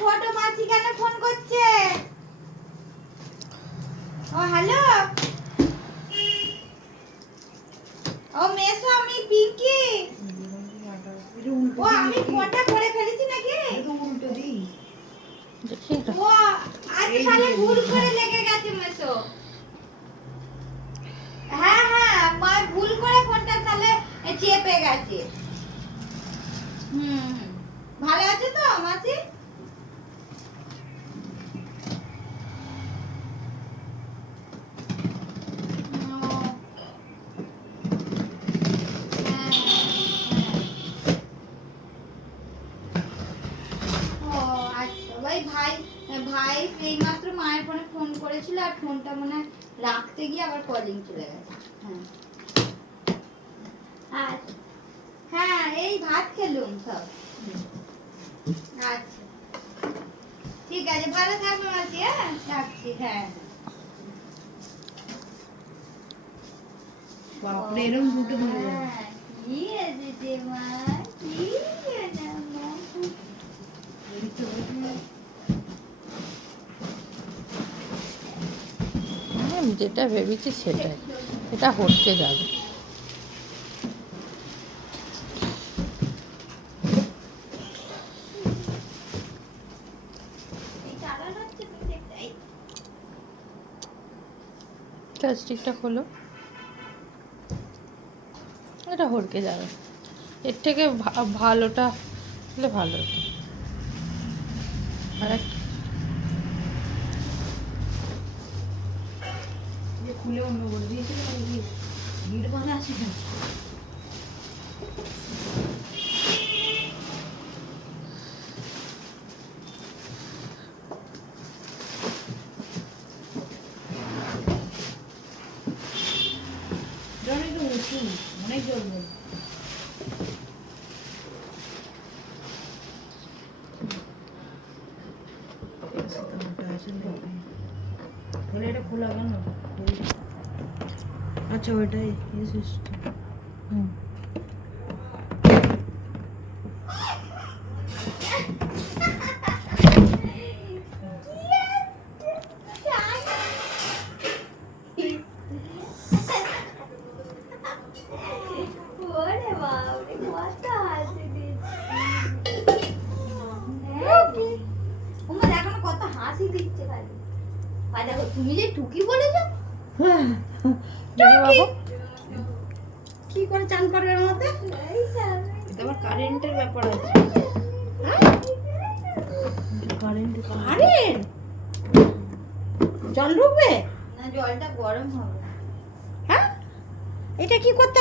ছোট মাসি কেন ফোন করছে? ও হ্যালো, ও মেসো, আমি পিঙ্কি। ও আমি ফোনটা করে ফেলেছি নাকি? উল্টো দিই ও আজ তাহলে ভুল করে লেগে গেছে মেসো। হ্যাঁ হ্যাঁ, মা ভুল করে ফোনটা তাহলে চেপে গেছে। হুম, ভালো আছে তো মাসি? ভাই ভাই এইমাত্র মায়ের ফোনে ফোন করেছিল আর ফোনটা মনে হয় রাখতে গিয়ে আবার কলিং চলে গেছে। হ্যাঁ হ্যাঁ, এই ভাত খেলুম সব। আচ্ছা ঠিক আছে, ভালো থাকবে মাসি। হ্যাঁ রাখছি। হ্যাঁ বাপরে এরকম দুটো ধরে যাবে। কি আছে মা, কি আছে মা? আমি যেটা ভেবেছি সেটাই, এটা হটকে যাবে। প্লাস্টিকটা খোলো, এটা হটকে যাবে। এর থেকে ভালোটা হলে ভালো হতো। আর একটা খুলে অন্য করে দিয়েছিল ভিড় বানা আছে কেন? জল একটু উঁচু, অনেক জল নেই। এটা খোলা কেন? আচ্ছা ওইটাই হুম। তুমি যে টুকি বলেছো, কি করে চান করবে এর মধ্যে? এটা আবার কারেন্টের ব্যাপার আছে। কারেন্ট জল ঢুকবে না জলটা গরম হবে। হ্যাঁ, এটা কি করতে হবে?